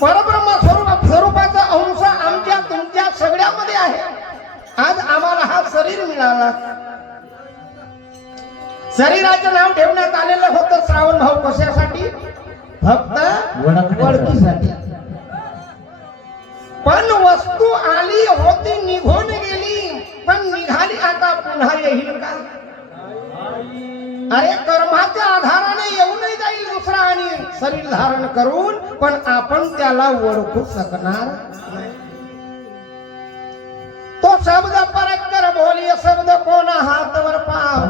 परब्रह्म स्वरूप स्वरूपाचा अंश आमच्या तुमच्या सगळ्यामध्ये आहे. आज आम्हाला हा शरीर मिळाला. शरीराचं नाव ठेवण्यात आलेलं होतं श्रावण भाऊ कशासाठी? फक्त ओळखीसाठी पण वस्तू आली होती निघून गेली. पण निघाली आता पुन्हा येईल का? अरे कर्माच्या आधाराने येऊनही जाईल दुसरा आणि शरीर धारण करून पण आपण त्याला ओळखू शकणार तो शब्द परस्पर बोलिय शब्द कोणा हातवर पाव?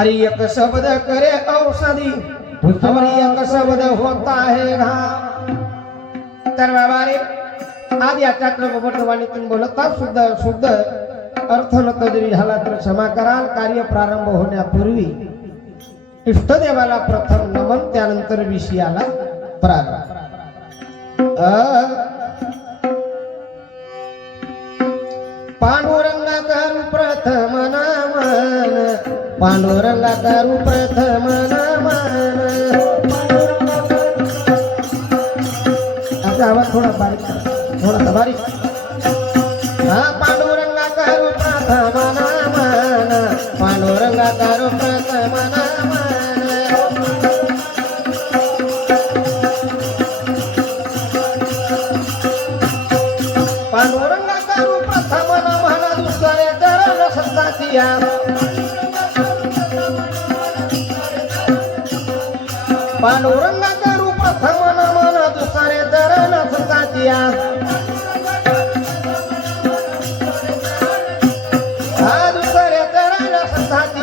अरे एक शब्द करे औषधी एक शब्द होता आहे घाव. तर बाबा रे आज या चाक्रवर्तवाणीतून बोलत सुद्धा शुद्ध. अर्थ नव्हता जरी झाला तर क्षमा कराल. कार्य प्रारंभ होण्यापूर्वी इष्टदेवाला प्रथम नमन त्यानंतर विषयाला प्रारंभ. पांडुरंगा करू प्रथम नमन पांडुरंगा करू प्रथम नमन. आता आवाज थोडा बारीक थोडासा बारीक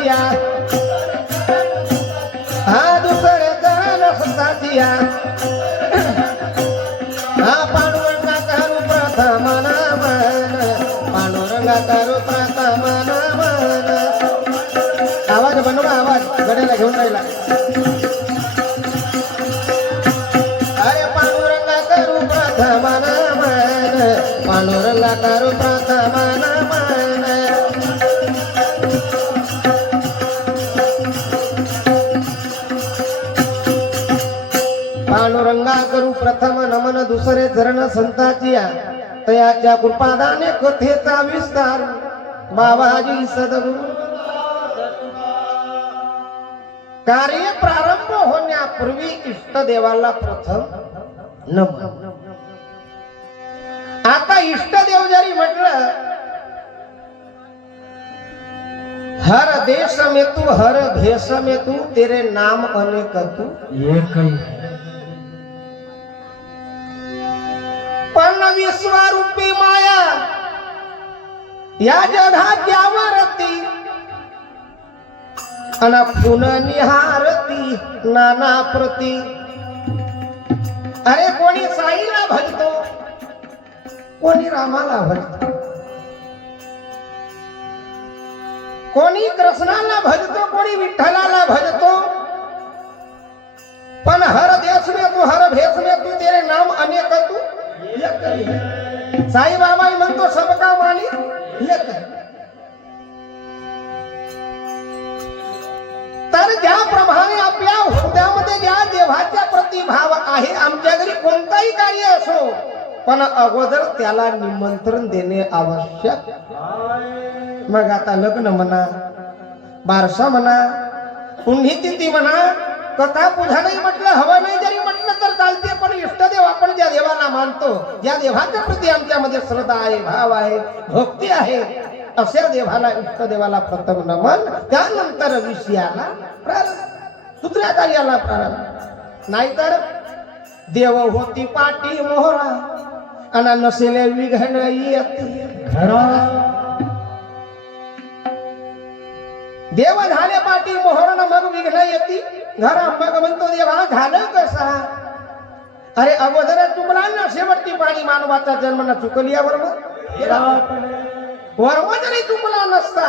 संताची चरण संताची तयाच्या कृपादाने कथेचा विस्तार. बाबाजी सदगुरु कार्य प्रारंभ होण्यापूर्वी इष्ट देवाला प्रथम नमन. आता इष्ट देव जरी म्हटलं हर देश में तू हर भेष में तू तेरे नाम अनेक तू एक पण विश्वरूपी माया. या जगाच्यावरती अन पुन निहारती नाना प्रती. अरे कोणी साईला भजतो? कोणी रामाला भजतो? कोणी कृष्णाला भजतो? कोणी विठ्ठलाला भजतो? पण हर देश में तू हर भेष में तू तेरे नाम अनेक तू. एक साई बाबा म्हणतो सबका मानी एक ज्या तर ज्याप्रमाणे आपल्या हृदयामध्ये ज्या देवाच्या प्रतिभाव आहे आमच्या घरी कोणताही कार्य असो पण अगोदर त्याला निमंत्रण देणे आवश्यक. मग आता लग्न म्हणा बारसा म्हणा पुण्यतिथी म्हणा कथा पूजा नाही म्हटलं हवं नाही जरी म्हटलं तर चालते आपण ज्या देवाला मानतो ज्या देवाच्या प्रती आमच्यामध्ये श्रद्धा आहे भाव आहे भक्ती आहे अशा देवाला इष्टदेवाला प्रथम नमन त्यानंतर विषयाला प्रारंभ दुसऱ्या कार्याला प्रारंभ. नाहीतर देव होती पाटी मोहरा आणि नसेले विघन येती देव झाले पाठी मोहरण मग विघ्न येते घर. मग म्हणतो देवा झालं कसा? अरे अगोदर तुम्हाला ना शेवटची पाणी मानवाचा जन्म ना चुकली या बरोबर वर्म जरी तुम्हाला नसता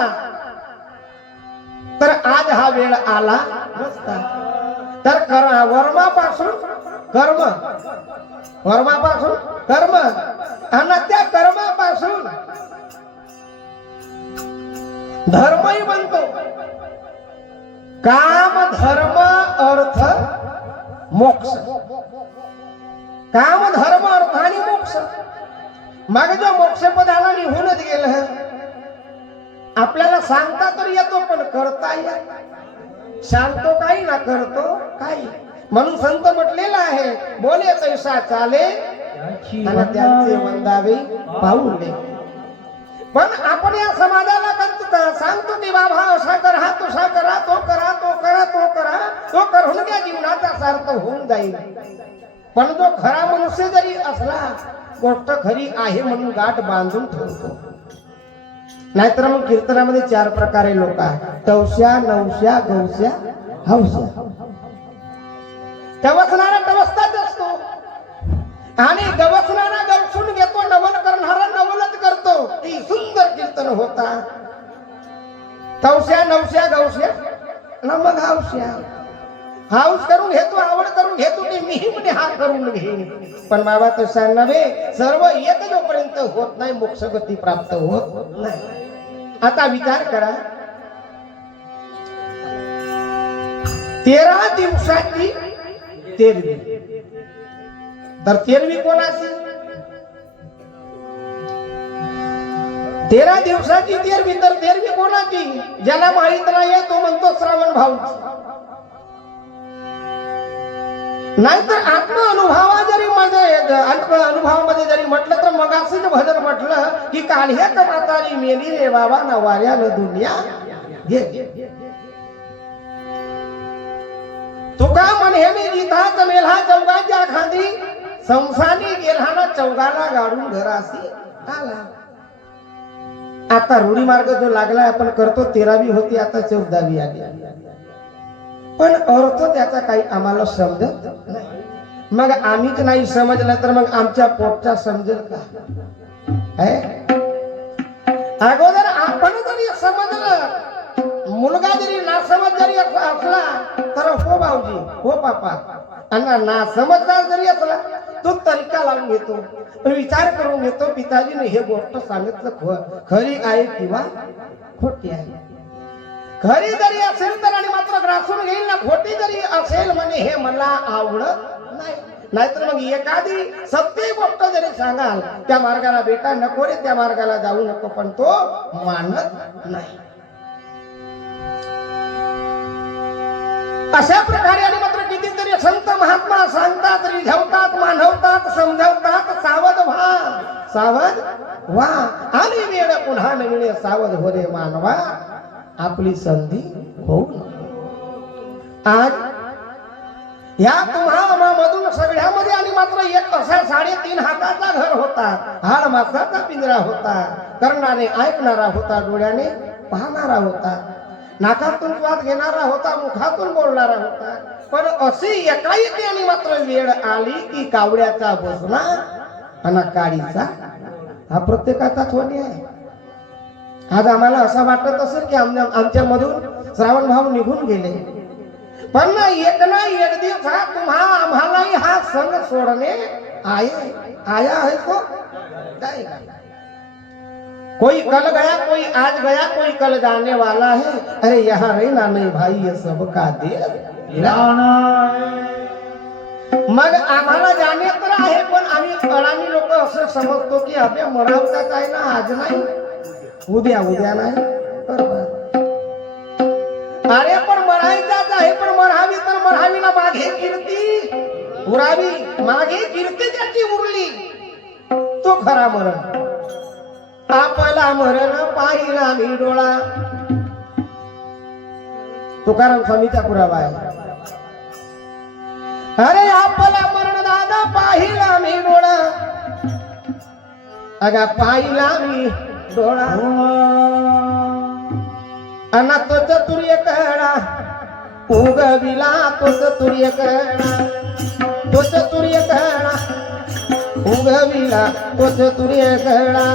तर आज हा वेळ आला नसता. तर कर वर्मापासून कर्म. वर्मापासून कर्म. आणि त्या कर्मापासून धर्मही बनतो. काम धर्म अर्थ मोक्ष. काम धर्म अर्थ आणि मोक्ष. मग जो मोक्ष पदाला निघूनच गेलं. आपल्याला सांगता तर येतो पण करता येत सांगतो काही ना करतो काही. म्हणून संत म्हटलेला आहे बोले तैसा चाले त्यांचे वंदावे पाऊले पण आपण या समाजाला करतो सांगतो की बाबा असा करा तसा करा तो करा तो करा तो करा. तो करून त्या जीवनाचा सार्थ होऊन जाईल. पण तो खरा मनुष्य जरी असला गोष्ट खरी आहे म्हणून गाठ बांधून ठेवतो. नाहीतर मग कीर्तनामध्ये चार प्रकारे लोक आहेत. तवश्या नवश्या गवश्या हवश्या. टवसणारा टवसताच असतो. आणि गवसणारा गवसून घेतो नवल करणारा नवलच करतो. ती सुंदर कीर्तन होता. तवश्या नवश्या गवश्या न मग हावश्या. हाऊस करून घेतो आवड करून घेतो की मी म्हणे हा करून घेईन. पण बाबा तसा नव्हे सर्व येत जोपर्यंत होत नाही मोक्षगती प्राप्त होत नाही. आता विचार करा. तेरा दिवसाची तेरवी. तर तेरवी कोणाची तेरा दिवसाची तेरवी तर तेरवी कोणाची? ज्याला माहीत नाही तो म्हणतो श्रावण भाऊ नाहीतर आत्म अनुभवा जरी मध्ये आत्म अनुभवामध्ये जरी म्हटलं तर मगाशीच भजन म्हटलं की काढ्या मातारी मेली रे बाबा ना वाऱ्यानं दुनिया घे. तुका म्हणे मी जिथाच मेला चौगाच्या खांदी संसानी गेला ना चौगाला गाडून घरासी आला. आता रूढी मार्ग जो लागलाय आपण करतो तेरावी होती आता चौदावी आली. पण अर्थ त्याचा काही आम्हाला समजत नाही. मग आम्हीच नाही समजलं तर मग आमच्या पोटचा समजेल का? अगोदर आपण जरी समजलं मुलगा जरी ना समज जरी असला तर हो भाऊजी हो पापा. आणि ना समजदार जरी असला तो तरीका लावून घेतो. पण विचार करून घेतो पिताजीने हे गोष्ट सांगितलं ख- खरी आहे किंवा खोटी आहे? खरी जरी असेल तर आणि मात्र ग्रासून घेईल ना खोटी जरी असेल म्हणे हे मला आवडत नाही. नाहीतर मग एखादी सत्य गोष्ट जरी सांगाल त्या मार्गाला बेटा नको रे त्या मार्गाला जाऊ नको पण तो मानत नाही. अशा प्रकारे आणि मात्र कितीतरी संत महात्मा सांगतात रिझवतात मानवतात समजावतात सावध व्हा सावध व्हा. आणि वेळ पुन्हा नवीन सावध हो रे मानवा. आपली संधी होऊ नये. आज या तुम्हा मधून सगळ्यामध्ये आणि मात्र एक असा साडेतीन हाताचा घर होता हाड मासाचा पिंजरा होता करणारे ऐकणारा होता डोळ्याने पाहणारा होता नाकातून स्वाद घेणारा होता मुखातून बोलणारा होता. पण अशी एकाएकी आणि मात्र वेळ आली की कावड्याचा बसला आणि काडीचा हा प्रत्येकाचाच होणे आहे. आज आम्हाला असं वाटत असेल की आमच्या आमच्या मधून श्रावण भाव निघून गेले. पण ना एक ना एक दिवस हा तुम्हा आम्हालाही हा संघ सोडणे आये आया है तो. काय? कोई कल गया कोई आज गया कोई कल जाने वाला है. अरे यहाँ रहना नहीं भाई ये सब का देर मग आम्हाला जाणे तर आहे पण आम्ही अडाणी लोक असं समजतो की अबे मरावचाच आहे ना आज नाही. उद्या उद्या नाही. बरोबर. अरे पण मरायचाच आहे पण मरावी तर मरावी ना मागे कीर्ती उरावी मागे कीर्ती त्याची उरली. तो खरा मरण. आपला मरण पाहिला मी डोळा. तुकाराम स्वामीचा पुरावा आहे. अरे आपला मरण दादा पाहिला मी डोळा. अगा पाहिला मी डोळा अना तो चतुर्य कळा उगविला तो चतुर्य कळा तो चतुर्य कळा उगविला तो चतुर्य कळा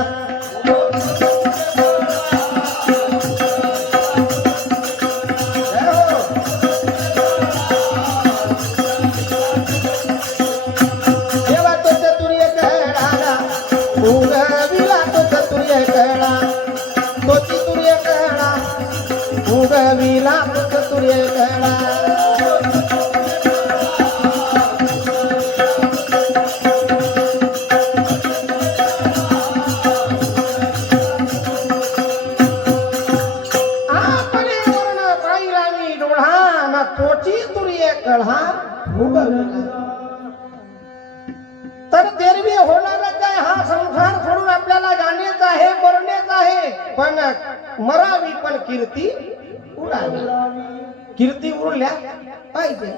हा भोगविला तर देरवी होणारच आहे हा संसार सोडून आपल्याला जाणेच आहे मरणेच आहे. पण मरावी पण कीर्ती उडावी कीर्ती उरल्या पाहिजे.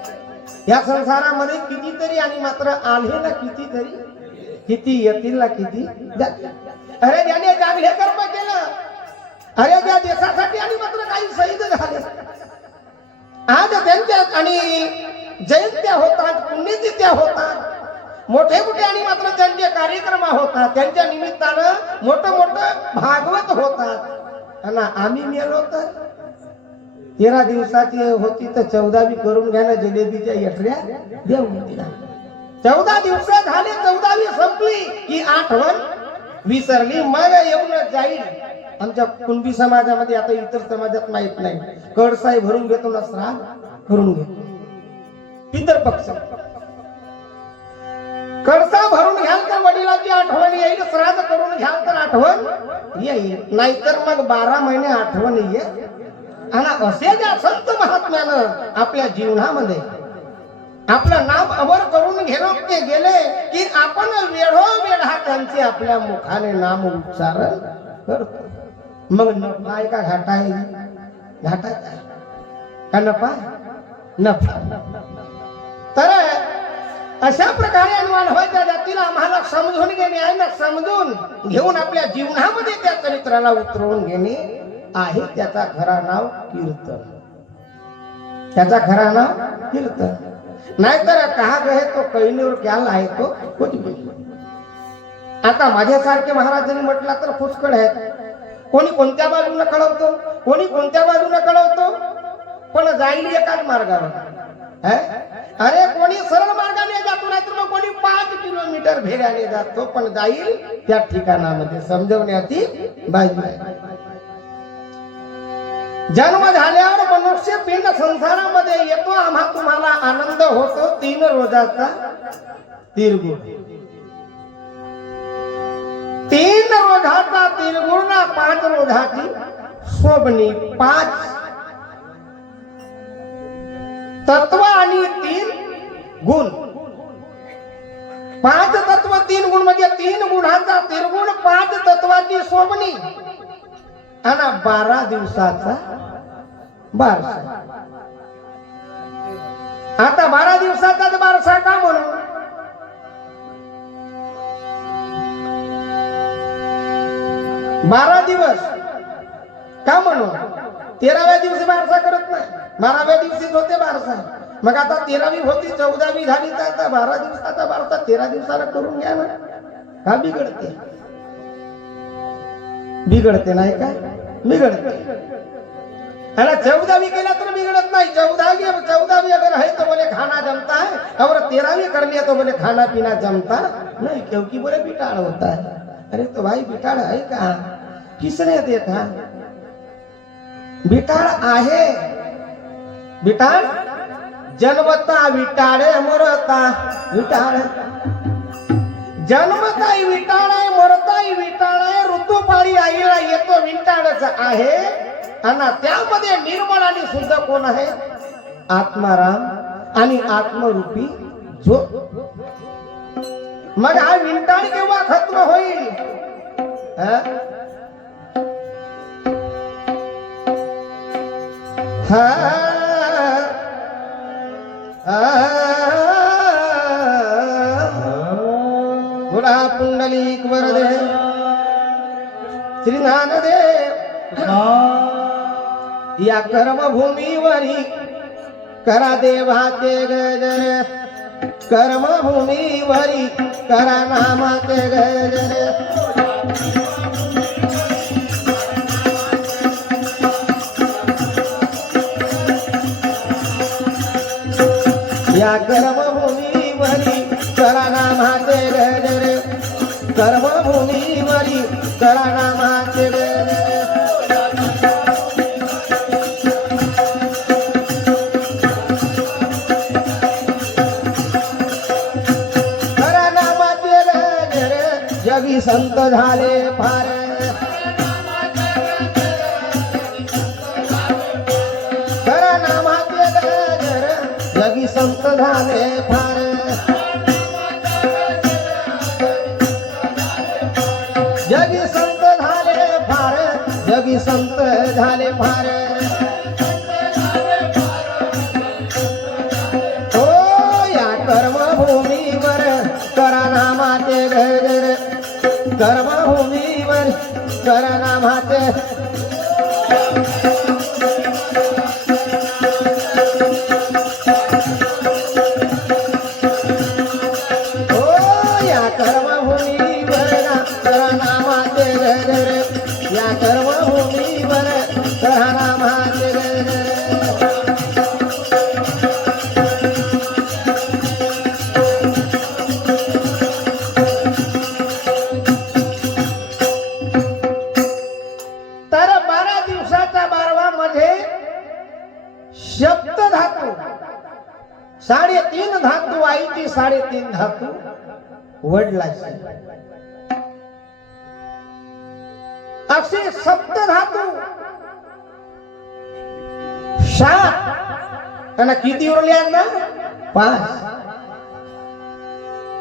या संसारामध्ये कितीतरी आणि मात्र आले ना कितीतरी किती येतील ना किती अरे ज्याने जागले कर्म केलं अरे ज्या देशासाठी आणि मात्र काही शहीद झाले. आज त्यांच्या आणि जयंत्या होतात पुण्यतिथ्या होतात. मोठे मोठे आणि मात्र त्यांचे कार्यक्रम होतात. त्यांच्या निमित्तानं मोठं मोठं भागवत होतात. आणि आम्ही मेलो तर. तेरा दिवसाची होती तर चौदावी करून घ्या ना जिलेबीच्या यटऱ्या देऊन दिला चौदा दिवस झाले चौदावी संपली. की आठवण विसरली मग येऊन जाईल. आमच्या कुणबी समाजामध्ये आता इतर समाजात माहीत नाही. कडसाई भरून घेतो ना श्राद्ध भरून घेतो. इतर पक्ष. कडसा भरून घ्याल तर वडिलाची आठवण येईल श्राद्ध करून घ्याल तर आठवण येईल. नाहीतर मग बारा महिने आठवण येईल. आणि असे ज्या संत महात्म्यानं आपल्या जीवनामध्ये आपलं नाम अमर करून घेणं ते गेले की आपण वेढो वेढा त्यांचे आपल्या मुखाने नाम उच्चारण करतो. मग नफा आहे का घाटा आहे? घाटा का नफा नफा. तर अशा प्रकारे अनुमान व्हायच्या जातीला आम्हाला समजून घेणे आहे ना समजून घेऊन आपल्या जीवनामध्ये त्या चरित्राला उतरवून घेणे आहे त्याचा खरा नाव कीर्तन. त्याचा खरा नाव कीर्तन. नाहीतर कहा गहे तो कैनीवर क्या आहे तो कुछ भी आता माझ्यासारखे महाराजांनी म्हटला तर पुष्कळ आहेत. कोणी कोणत्या बाजूने कळवतो? कोणी कोणत्या बाजूने कळवतो? पण जाईल एकाच मार्गावर. अरे कोणी सरळ मार्गाने जातो नाही तर मग कोणी पाच किलोमीटर भेगाने जातो पण जाईल त्या ठिकाणामध्ये समजवण्याची बाजू आहे. जन्म झाल्यावर मनुष्य पिंड संसारामध्ये येतो. आम्हा तुम्हाला आनंद होतो. तीन रोजाचा तिरगुण. तीन रोजाचा तिरगुण ना पाच रोजाची सोबणी पाच. तत्व आणि तीन गुण. पाच तत्व तीन गुण म्हणजे तीन गुणाचा तिरगुण पाच तत्वाची सोबणी आणि बारा दिवसाचा बारसा. आता बारा दिवसाचाच बारसा का म्हणून? बारा दिवस का म्हणून? तेराव्या दिवशी बारसा करत नाही. बाराव्या दिवशीच होते बारसा. मग आता तेरावी होती चौदावी झाली तर आता बारा दिवसाचा बारसा तेरा दिवसाला करून घ्या ना. का बिघडते? बिघडते नाही का? बिघडत अरे चौदावी केला तर बिगड़त नहीं. चौदावी चौदावी अगर है तो बोले खाना जमता है और तेरहवीं कर लिया तो बोले खाना पीना जमता नहीं. क्योंकि बोले बिटाड़ होता है अरे तो भाई बिटाड़ है कहा किसने देखा? बिटाड़ आहे. बिटाड़? जन्मता बिटाड़े मरता विटाळ जन्मताही विटाळ आहे मरताही विटाळ आहे ऋतुपाळी आईला येतो विटाळच आहे. आणि त्यामध्ये निर्मळ आणि शुद्ध कोण आहे? आत्माराम आणि आत्मरूपी जो मग हा विंटाळ केव्हा खत्म होईल? हा? हा पुंडलिक वरदे श्री ज्ञानदेव या कर्मभूमीवरी करा देवाचे गजर कर्मभूमीवरी करा नामाचे गजर या कर्मभूमीवरी करा नामाचे गजर कर्मभूमीवरी करा नामाचे करा नामाचे जगी संत झाले फार. करा नामाचे जगी संत झाले सगळी संत झाले फार. हो या कर्मभूमीवर करा नामाचे घर कर्मभूमीवर करा नामाचे. हो या कर्मभूमीवर करा नामा करा त्यांना किती उरले आता पाच.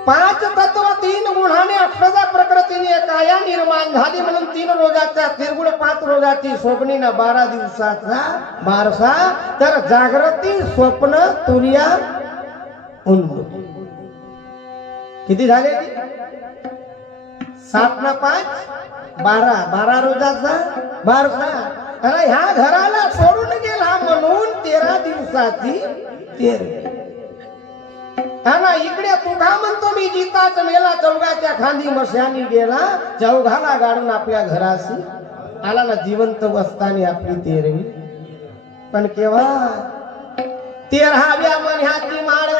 पाच तत्व तीन गुणाने अक्षजा प्रकृतीने काया निर्माण झाली म्हणून तीन रोगाचा तिरगुण पाच रोगाची स्वप्नीनं बारा दिवसाचा बारसा तर जागृती स्वप्न तुर्या उन्मूल किती झाले? सात ना पाच? बारा. बारा रोजाचा? बारसा. अरे ह्या घराला सोडून गेला म्हणून तेरा दिवसाची तेर. हा ना इकडे तुघा म्हणतो मी गीताच मेला चौघाच्या खांदी मशानी गेला. चौघाला गाडून आपल्या घराशी आला ना जिवंत वस्तानी आपली तेरवी. पण केव्हा? तेरहाव्या महिन्याची माळ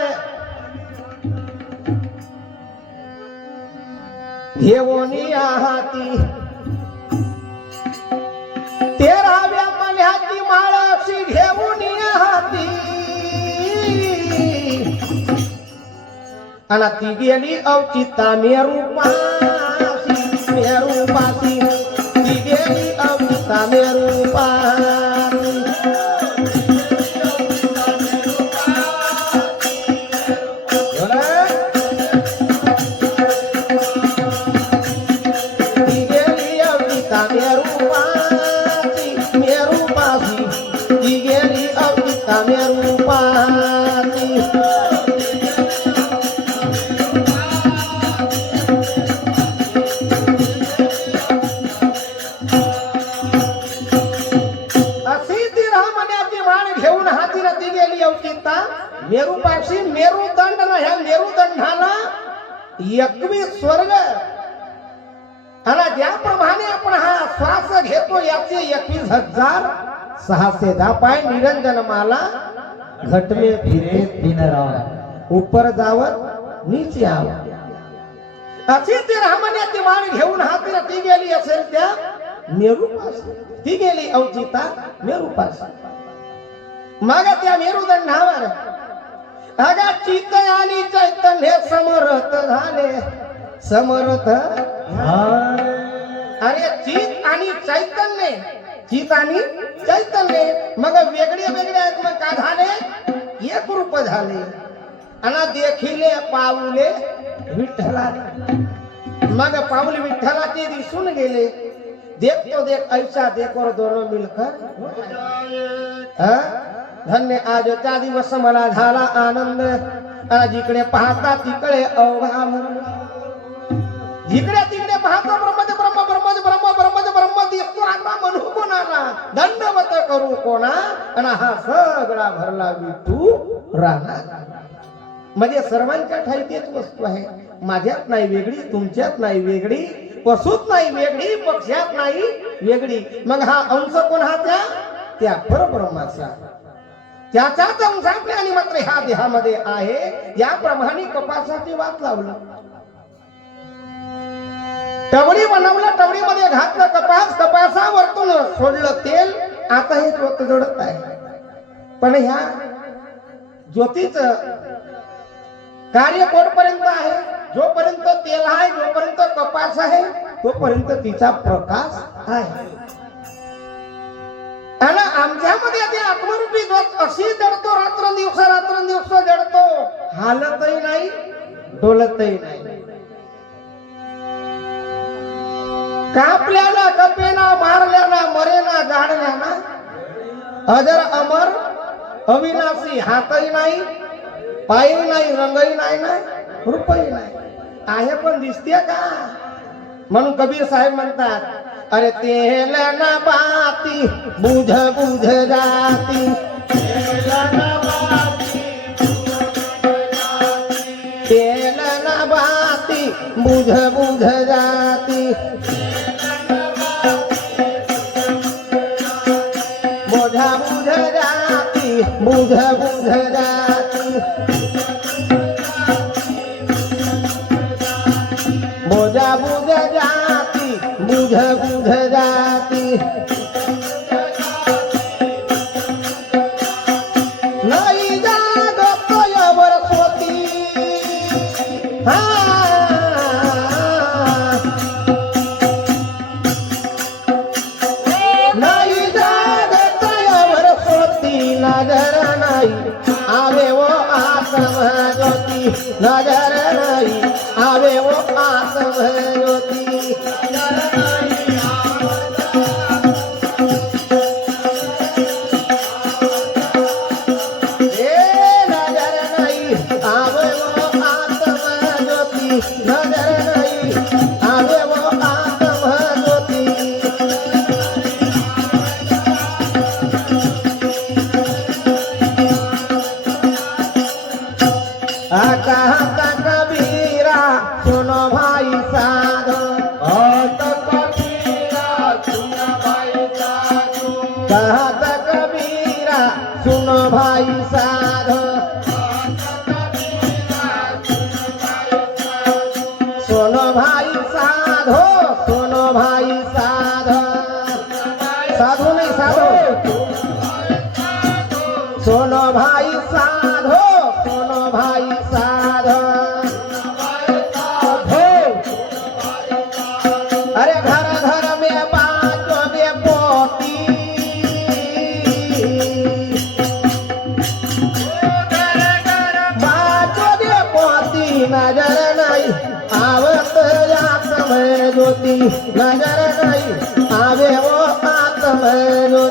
घेऊनी हाती तेराव्या महिन्याची माळ अशी घेऊन हाती आणि ती गेली अवचिता मेरूपासी मेरूपासी ती पाय निरंजन माला घट में फिरे दिन रात ऊपर जावत नीचे आवा अशी ती रामण्याची माळ घेऊन हाती ती गेली असेल त्या मेरूपाशी ती गेली अवचिता मेरूपाशी मग त्या मेरुदंडावर अगा चित्त आणि चैतन्य समरथ झाले. समरथ अरे चित आणि चैतन्य गीतानी आणि चैतन्य मग वेगळे वेगळे आहेत मग का झाले एक रूप झाले. आणि देखिले पाऊले विठ्ठला मग पाऊल विठ्ठलाचे दिसून गेले. देखतो देख ऐसा देखोर दोनों मिलकर धन्य आज त्या दिवस मला झाला आनंद. आज जिकडे पाहता तिकडे अवघा इकडे तिकडे पाहता ब्रह्मच ब्रह्म ब्रह्मच ब्रह्म ब्रह्मच ब्रह्म दिसतो आता म्हणू कोणाला? दंडवत करू कोणा? आणि हा सगळा भरला विठू राहणार. म्हणजे सर्वांच्या ठाई तेच वस्तू आहे. माझ्यात नाही वेगळी तुमच्यात नाही वेगळी पशुत नाही वेगळी पक्ष्यात नाही वेगळी. मग हा अंश कोण हा त्या? त्या परब्रह्माचा. त्याचाच अंश आपल्या आणि मात्र ह्या देहामध्ये आहे. याप्रमाणे कपासाठी वाद लावलं. टवडी बनवलं टवडीमध्ये घातलं कपास कपासावरतून सोडलं तेल आता हे ज्योत जोडत आहे. पण ह्या ज्योतीच कार्य कोणपर्यंत आहे? जोपर्यंत तेल आहे जोपर्यंत कपास आहे तोपर्यंत तिचा प्रकाश आहे. आणि आमच्यामध्ये ते आत्मरूपी ज्योत अशी जडतो रात्र दिवस रात्र दिवस जडतो. हालतही नाही डोलतही नाही. कापल्याना कपेना मारल्याना मरेना गाडल्याना अजर अमर अविनाशी हातही नाही पायही नाही रंगही नाही ना रुपही नाही. आहे पण दिसते का? म्हणून कबीर साहेब म्हणतात अरे तेल ना बाती बुझ बुझ जाती. तेल ना बाती बुझ बुझ जाती. जाती बुझ बुझ जाती बोझा बुझ जाती। बुझ बुझ Uh...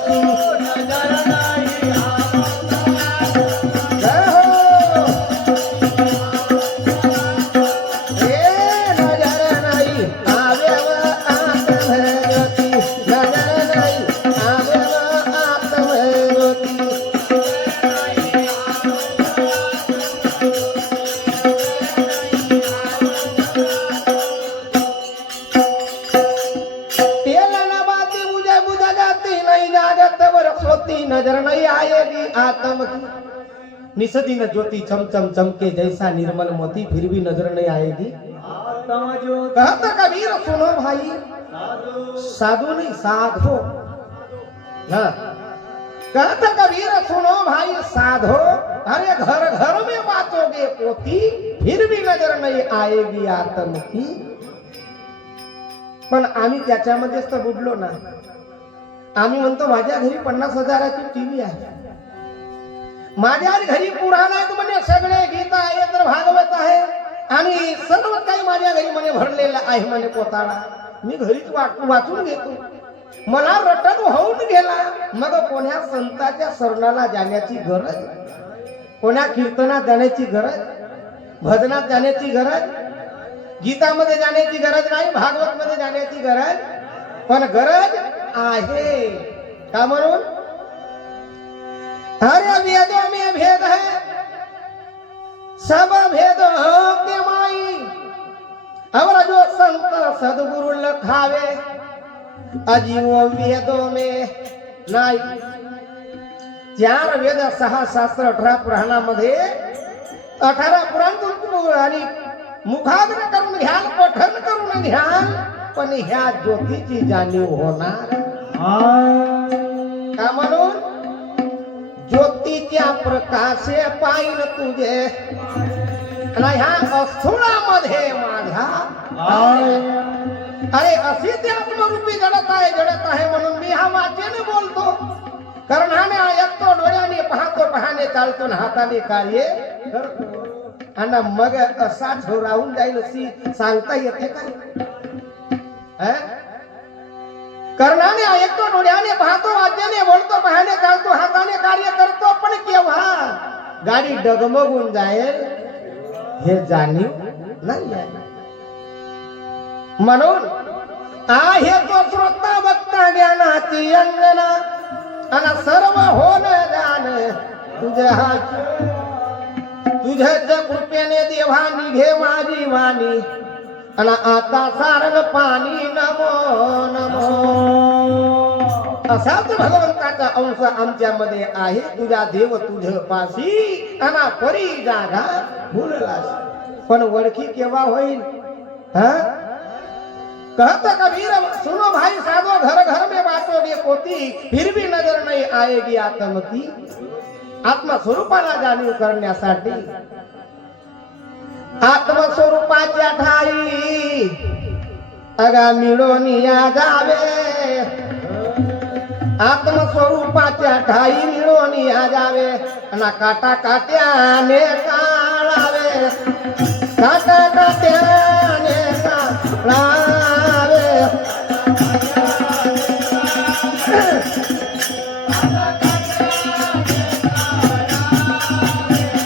ज्योति निसदी न ज्योति चम चम चमके जैसा निर्मल मोती फिर भी नजर नहीं आएगी। कहता कबीर सुनो भाई। साधु नहीं साधो। हाँ। कहता कबीर सुनो भाई साधो। अरे घर घर में बातोगे पोती। फिर भी नजर नहीं आएगी आत्म की। पण आम्ही त्याच्यामध्येच तर बुडलो ना। आम्ही म्हणतो माझ्या घरी पन्नास हजाराची टीव्ही आहे. माझ्या घरी पुराण आहेत म्हणजे सगळे गीता आहे तर भागवत आहे. आणि सर्व काही माझ्या घरी म्हणे भरलेलं आहे म्हणे पोताळा मी घरीच वाचून घेतो. मला रटन होऊन गेला. मग कोण्या संताच्या सरणाला जाण्याची गरज? कोण्या कीर्तनात जाण्याची गरज? भजनात जाण्याची गरज? गीतामध्ये जाण्याची गरज नाही भागवत मध्ये जाण्याची गरज? पण गरज आहे. का म्हणून? हर वेदों में भेद है। सब भेद के माई। और जो संत सदगुरु लखावे अजीवो वेदों में नाही चार वेद सहा शास्त्र अठरा पुराणामध्ये अठरा पुराण आणि मुखाग्र करून घ्याल पठन करून घ्याल पण ह्या ज्योतीची जाणीव होणार। का म्हणून? ज्योतीच्या प्रकाशे पाहिलं तुझे. ह्या अस्थूळामध्ये माझ्या अरे अशी ते आत्मरूपी जडत आहे जडत आहे म्हणून मी हा वाचेने बोलतो. कर्णाने ऐकतो डोळ्याने पाहतो पाहाने चालतो न हाताने कार्य करतो. आणि मग असा राहून जाईल अशी सांगता येते का? कर्णाने ऐकतो डोळ्याने पाहतो वाद्याने बोलतो पाहाने चालतो हाताने कार्य करतो पण केव्हा? गाडी डगमगून जाईल हे जाणीव नाही आहे. म्हणून आहे तो श्रोता बघता ज्ञानाची अंगना आणि सर्व होण जाण तुझ्या हात. तुझ्याच कृपेने देवा निघे माझी वाणी आणि आता सारंग पाणी नमो नमो. असाच भगवंताचा अंश आमच्यामध्ये आहे. तुझा देव तुझ पाशी आणि परी जागा भूललास. पण वळखी केव्हा होईल हा? कहत कबीर सुनो भाई साधो घर घर में बाटोगे कोती फिर भी नजर नहीं आएगी आत्मती. आत्मा स्वरूपाला जाणीव करण्यासाठी आत्मस्वरूपाच्या ठाई अगा मिळून या जावे आत्मस्वरूपाच्या ठाई मिळून या जावे आणि काटा काट्याने काढावे काटा काट्याने काढावे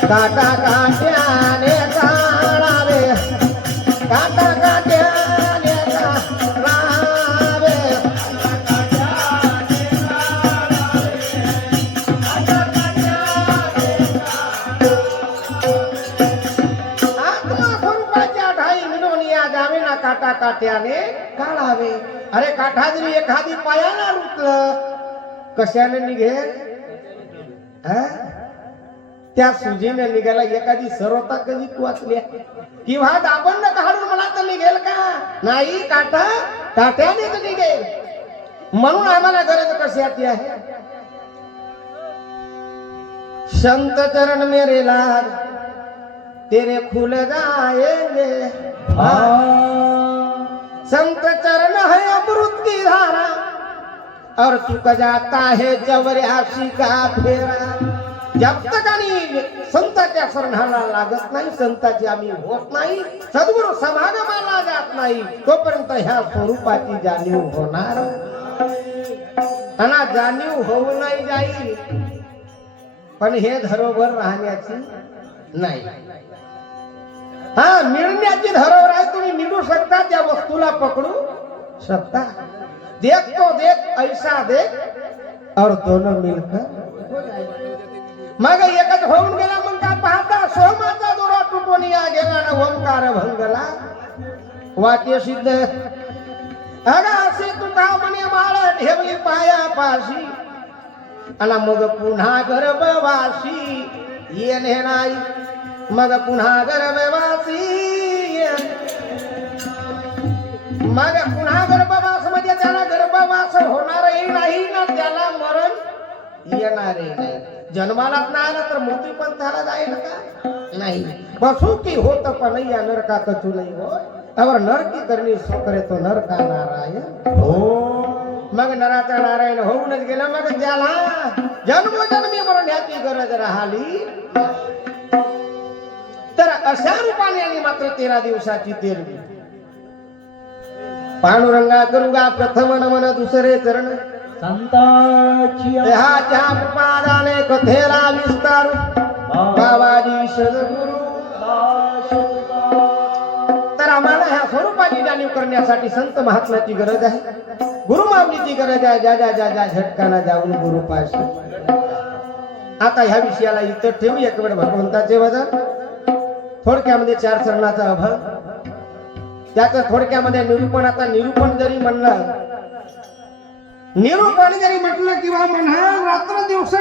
काटा काट्याने काढावे. अरे काठा जरी एखादी पायाला रुतलं कशाने निघेल? त्या सुजीने निघायला एखादी सर्वता कधी तू वाचली? किंवा दाबंड काढून मला तर निघेल का? नाही काटा काट्याने तर निघेल. म्हणून आम्हाला गरज कशाची आहे? संत चरण मेरे लाल तेरे खुल जाएंगे संत चरण है अमृत की धारा और चुक जाता है जवऱ्याशी का फेरा। जब तक आणि संताच्या शरणाला लागत नाही संताची आम्ही होत नाही सद्गुरु समागमाला जात नाही तोपर्यंत ह्या स्वरूपाची जाणीव होणार त्यांना जाणीव होऊ नाही जाईल पण हे धरोबर राहण्याची नाही. हा मिळण्याची धरोहर आहे तुम्ही मिळू शकता त्या वस्तूला पकडू शकता देख तो देख ऐसा देख और दोनों मिलकर. मग एकच होऊन गेला मग काय पाहता सोमाचा दोरा तुटून या गेला ना ओंकार भंगला. वाट्य सिद्ध. अग असे तुझा म्हणे माळ ठेवली पाया पाशी आणि मग पुन्हा गर्भवासी. येणे नाही. मग पुन्हा गर्भवासी मग पुन्हा गर्भवास म्हणजे त्याला गर्भवास होणारही नाही ना त्याला मरण येणारही नाही. जन्मालाच नाही आला तर मृत्यू पण त्याला जाईल का? नाही. बसू की होत पण या नरका कचू नाही हो. अवर नरकी करणी सोकरे तो नरका नारायण हो. मग नराचा नारायण होऊनच गेला. मग त्याला जन्मोजन्मी मरण्याची गरज राहिली. तर अशा रूपाने आणि मात्र तेरा दिवसाची तेरवी पांडुरंगा करुगा प्रथम नमन दुसरे चरण. संताची देहाच्या कृपादाने कथेला विस्तारू. बाबाजी सद्गुरु तर आम्हाला ह्या स्वरूपाची जाणीव करण्यासाठी संत महात्म्याची गरज आहे. गुरुमावलीची गरज आहे ज्या ज्या ज्या ज्या झटकाना जाऊन गुरुपाशी. आता ह्या विषयाला इथं ठेवू एक वेळ भगवंताचे वजन थोडक्यामध्ये चार चरणाचा अभाव. त्याचं थोडक्यामध्ये निरूपण आता निरूपण जरी म्हणलं निरूपण जरी म्हटलं किंवा म्हणा रात्र दिवस